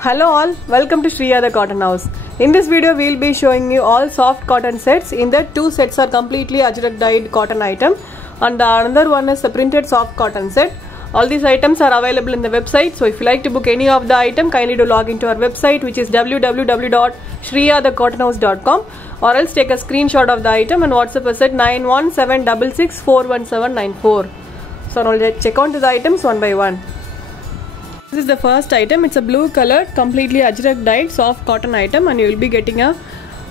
Hello all, welcome to Shriya the Cotton House. In this video we will be showing you all soft cotton sets. In that two sets are completely Ajrak dyed cotton item and the another one is the printed soft cotton set. All these items are available in the website, so if you like to book any of the item, kindly do log into our website, which is www.shriyadhecottonhouse.com, or else take a screenshot of the item and WhatsApp us at 9176641794. So now let's check on to the items one by one. This is the first item. It's a blue colored, completely Ajrak dyed soft cotton item, and you will be getting a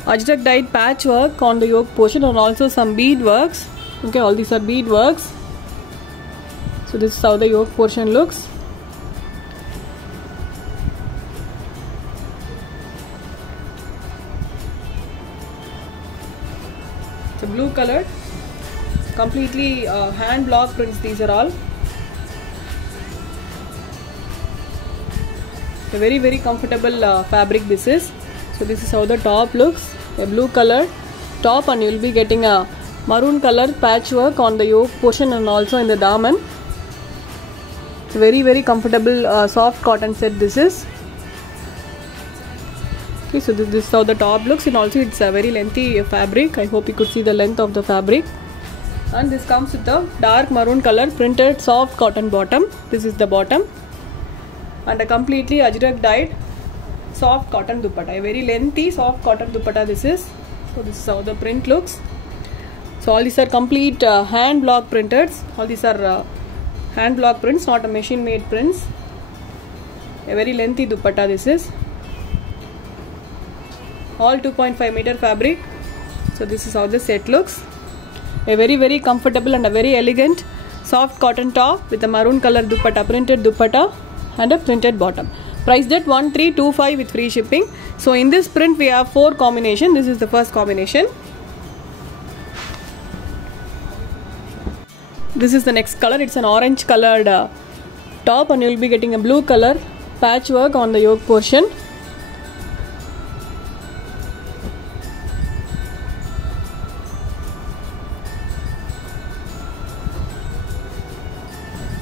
Ajrak dyed patchwork on the yoke portion and also some bead works. Okay, all these are bead works. So this is how the yoke portion looks. It's a blue colored, completely hand block prints. These are all. A very comfortable fabric this is. So this is how the top looks. A blue colored top, and you will be getting a maroon color patchwork on the yoke portion and also in the daman. It's a very comfortable soft cotton set this is. Okay, so this is how the top looks, and also it's a very lengthy fabric. I hope you could see the length of the fabric. And this comes with the dark maroon color printed soft cotton bottom. This is the bottom. And a completely Ajrak dyed soft cotton dupatta. A very lengthy soft cotton dupatta this is. So this is how the print looks. So all these are complete hand block printed. All these are hand block prints, not a machine made prints. A very lengthy dupatta this is. All 2.5 meter fabric. So this is how the set looks. A very comfortable and a very elegant soft cotton top with a maroon color dupatta, printed dupatta, and a printed bottom. Priced at 1325 with free shipping. So in this print we have 4 combinations. This is the first combination. This is the next color. It's an orange colored top, and you will be getting a blue color patchwork on the yoke portion.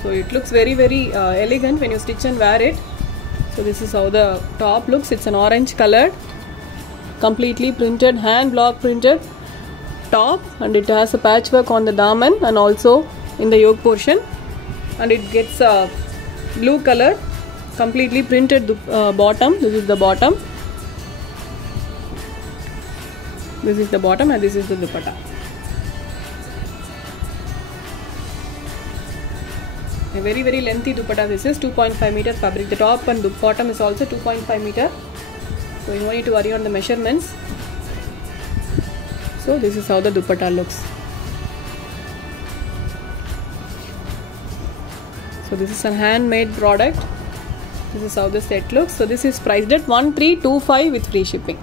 So it looks very elegant when you stitch and wear it. So this is how the top looks. It's an orange colored, completely printed, hand block printed top, and it has a patchwork on the daman and also in the yoke portion, and it gets a blue color completely printed bottom. This is the bottom. This is the bottom, and this is the dupatta. A very lengthy dupatta this is. 2.5 meter fabric. The top and the bottom is also 2.5 meter. So you don't need to worry on the measurements. So this is how the dupatta looks. So this is a handmade product. This is how the set looks. So this is priced at 1325 with free shipping.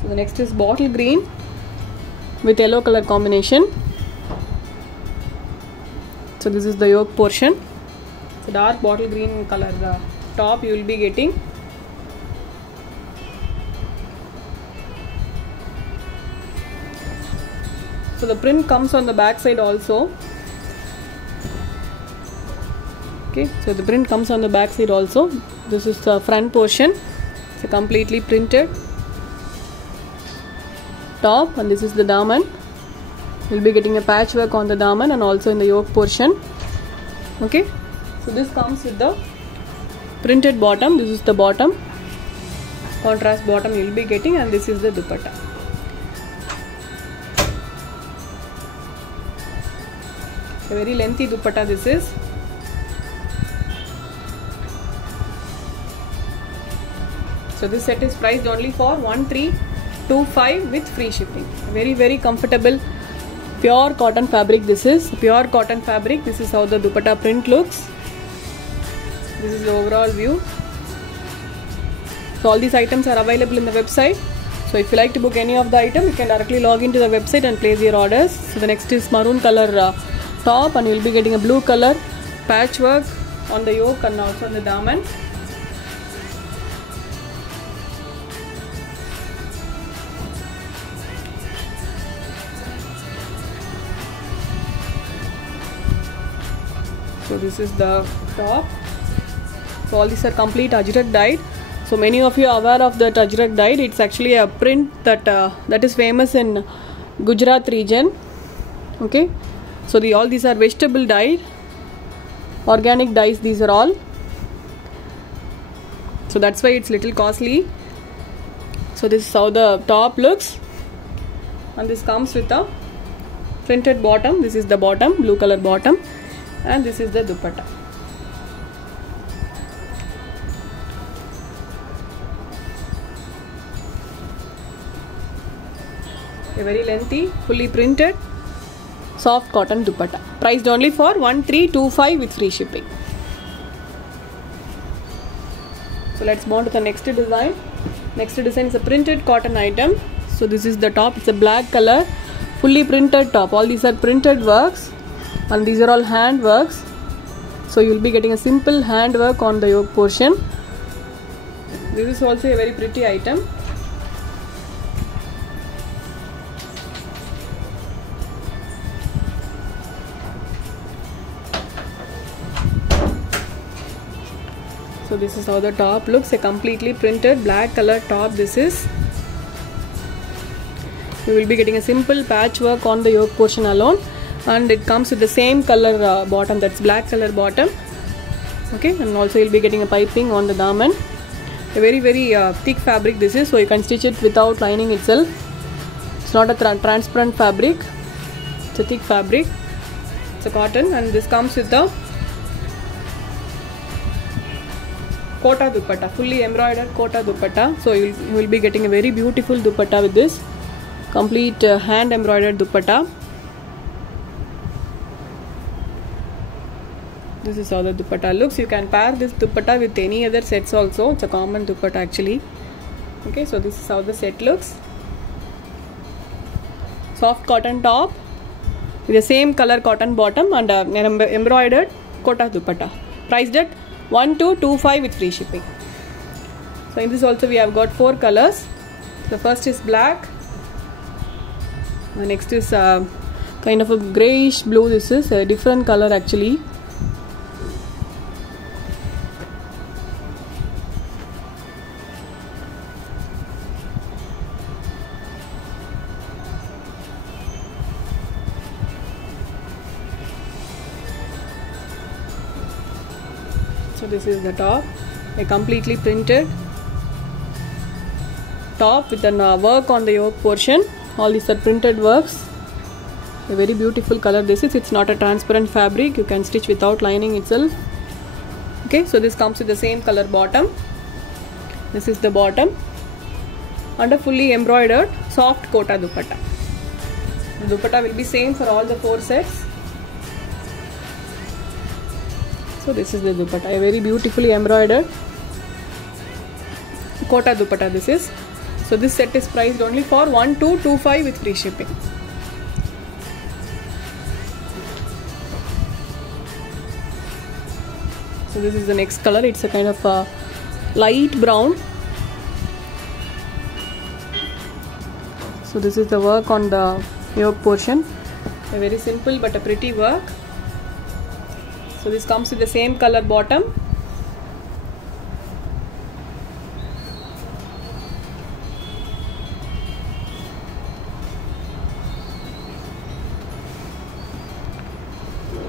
So the next is bottle green with yellow color combination. So this is the yoke portion. It's a dark bottle green color top you will be getting. So the print comes on the back side also. Okay, so the print comes on the back side also. This is the front portion. It's a completely printed top, and this is the daman. You'll be getting a patchwork on the daman and also in the yoke portion. Okay, so this comes with the printed bottom. This is the bottom, contrast bottom you'll be getting, and this is the dupatta. A very lengthy dupatta this is. So this set is priced only for 1325 with free shipping. A very comfortable pure cotton fabric this is. Pure cotton fabric. This is how the dupatta print looks. This is the overall view. So all these items are available in the website. So if you like to book any of the item, you can directly log into the website and place your orders. So the next is maroon color top, and you will be getting a blue color patchwork on the yoke and also on the daman. So this is the top. So all these are complete Ajrak dyed. So many of you are aware of the Ajrak dyed. It's actually a print that is famous in Gujarat region. Okay, so all these are vegetable dyed, organic dyes. These are all. So that's why it's little costly. So this is how the top looks, and this comes with a printed bottom. This is the bottom, blue color bottom, and this is the dupatta. A very lengthy, fully printed, soft cotton dupatta. Priced only for 1325 with free shipping. So let's move on to the next design. Next design is a printed cotton item. So this is the top. It's a black color, fully printed top. All these are printed works, and these are all hand works. So you will be getting a simple hand work on the yoke portion. This is also a very pretty item. So this is how the top looks, a completely printed black color top. This is. You will be getting a simple patchwork on the yoke portion alone, and it comes with the same color bottom, that's black color bottom. Okay, and also you'll be getting a piping on the daman. A very thick fabric this is, so you can stitch it without lining itself. It's not a transparent fabric, it's a thick fabric. It's a cotton, and this comes with the kota dupatta, fully embroidered kota dupatta. So you will be getting a very beautiful dupatta with this complete hand embroidered dupatta. This is how the dupatta looks. You can pair this dupatta with any other sets also. It's a common dupatta actually. Okay, so this is how the set looks. Soft cotton top with the same color cotton bottom and an embroidered kota dupatta. Priced at 1225 with free shipping. So in this also we have got 4 colors. The first is black. The next is kind of a grayish blue. This is a different color actually. So this is the top, a completely printed top with a work on the yoke portion. All these are printed works. A very beautiful color this is. It's not a transparent fabric. You can stitch without lining itself. Okay, so this comes with the same color bottom. This is the bottom, and a fully embroidered soft kota dupatta. The dupatta will be same for all the 4 sets. So this is the dupatta, a very beautifully embroidered kota dupatta this is. So this set is priced only for 1225 with free shipping. So this is the next color. It's a kind of a light brown. So this is the work on the yoke portion. A very simple but a pretty work. So this comes with the same color bottom.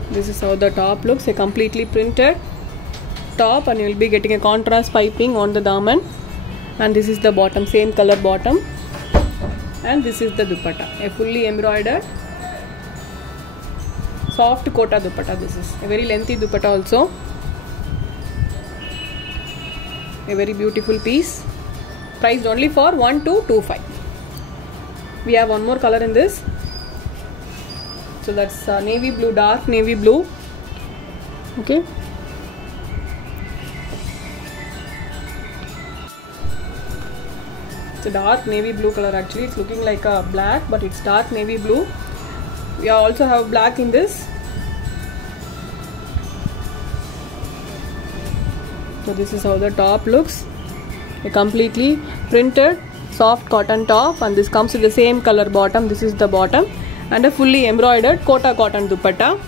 This is how the top looks, a completely printed top, and you will be getting a contrast piping on the daman. And this is the bottom, same color bottom. And this is the dupatta, a fully embroidered soft kota dupatta. This is a very lengthy dupatta also. A very beautiful piece. Priced only for 1225. We have one more color in this. So that's navy blue, dark navy blue. Okay. It's a dark navy blue color actually. It's looking like a black, but it's dark navy blue. We also have black in this. So this is how the top looks. A completely printed soft cotton top, and this comes with the same color bottom. This is the bottom, and a fully embroidered kota cotton dupatta.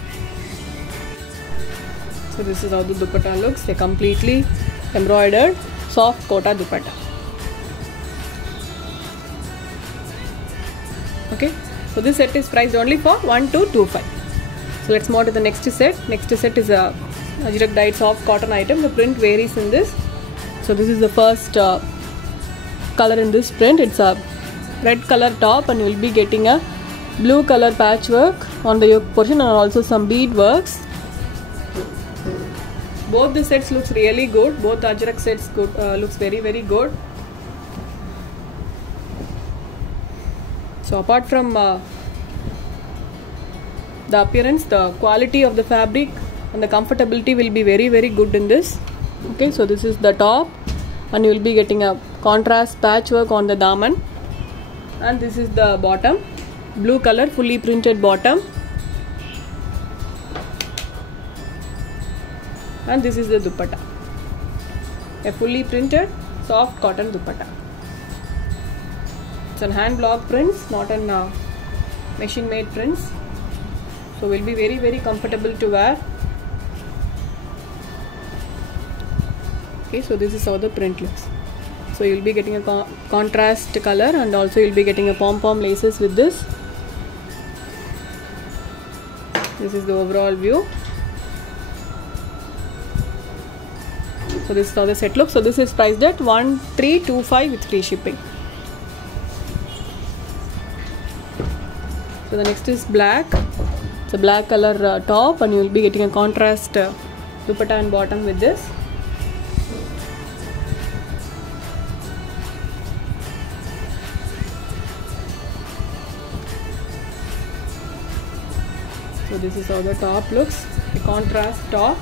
So this is how the dupatta looks. A completely embroidered soft kota dupatta. Okay, so this set is priced only for 1225. So let's move on to the next set. Next set is a Ajrak dyed soft cotton item. The print varies in this. So this is the first color in this print. It's a red color top, and you will be getting a blue color patchwork on the yoke portion and also some bead works. Both the sets looks really good. Both Ajrak sets looks very good. So apart from the appearance, the quality of the fabric and the comfortability will be very good in this. Okay, so this is the top, and you will be getting a contrast patchwork on the daman, and this is the bottom, blue color fully printed bottom, and this is the dupatta, a fully printed soft cotton dupatta. It's an hand block prints, not an machine made prints, so will be very comfortable to wear. Okay, so this is how the print looks. So you'll be getting a contrast color, and also you'll be getting a pom-pom laces with this. This is the overall view. So this is how the set looks. So this is priced at 1325 with free shipping. So the next is black. It's a black color top, and you will be getting a contrast dupatta and bottom with this. So this is how the top looks, a contrast top.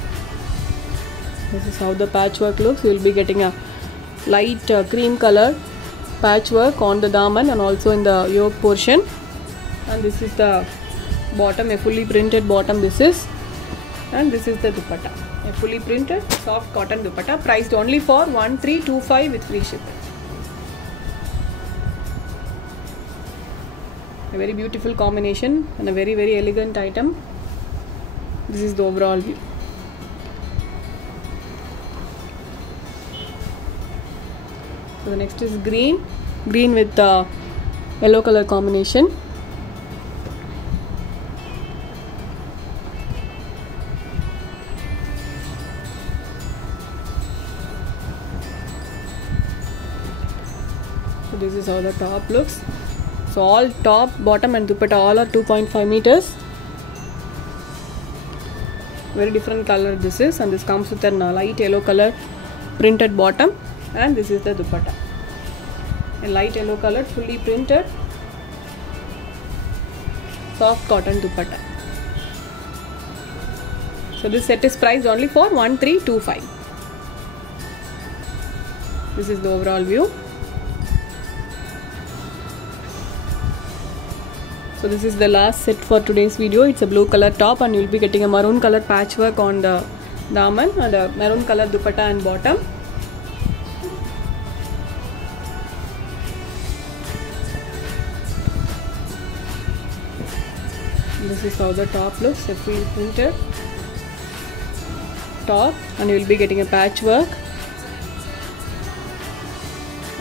This is how the patchwork looks. You will be getting a light cream color patchwork on the daman and also in the yoke portion. And this is the bottom, a fully printed bottom this is. And this is the dupatta, a fully printed soft cotton dupatta, priced only for 1325 with free shipping. A very beautiful combination and a very elegant item. This is the overall view. So the next is green with yellow color combination. So this is how the top looks. So all top, bottom and dupatta all are 2.5 meters. Very different color this is, and this comes with a light yellow color printed bottom, and this is the dupatta. A light yellow color fully printed soft cotton dupatta. So this set is priced only for 1325. This is the overall view. So this is the last set for today's video. It's a blue color top, and you'll be getting a maroon color patchwork on the daman and a maroon color dupatta and bottom. This is how the top looks, a fully printed top, and you will be getting a patchwork.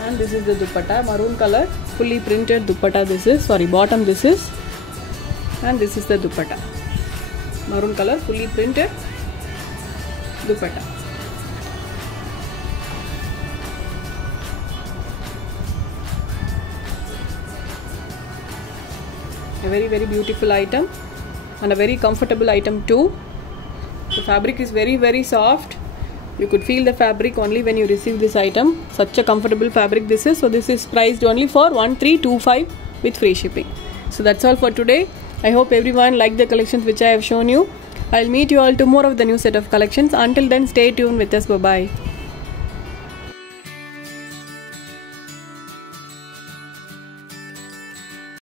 And this is the dupatta, maroon color fully printed dupatta. This is, sorry, bottom this is, and this is the dupatta, maroon color fully printed dupatta. A very beautiful item and a very comfortable item too. The fabric is very soft. You could feel the fabric only when you receive this item. Such a comfortable fabric this is. So this is priced only for 1325 with free shipping. So that's all for today. I hope everyone liked the collections which I have shown you. I'll meet you all tomorrow with the new set of collections. Until then, stay tuned with us. Bye bye.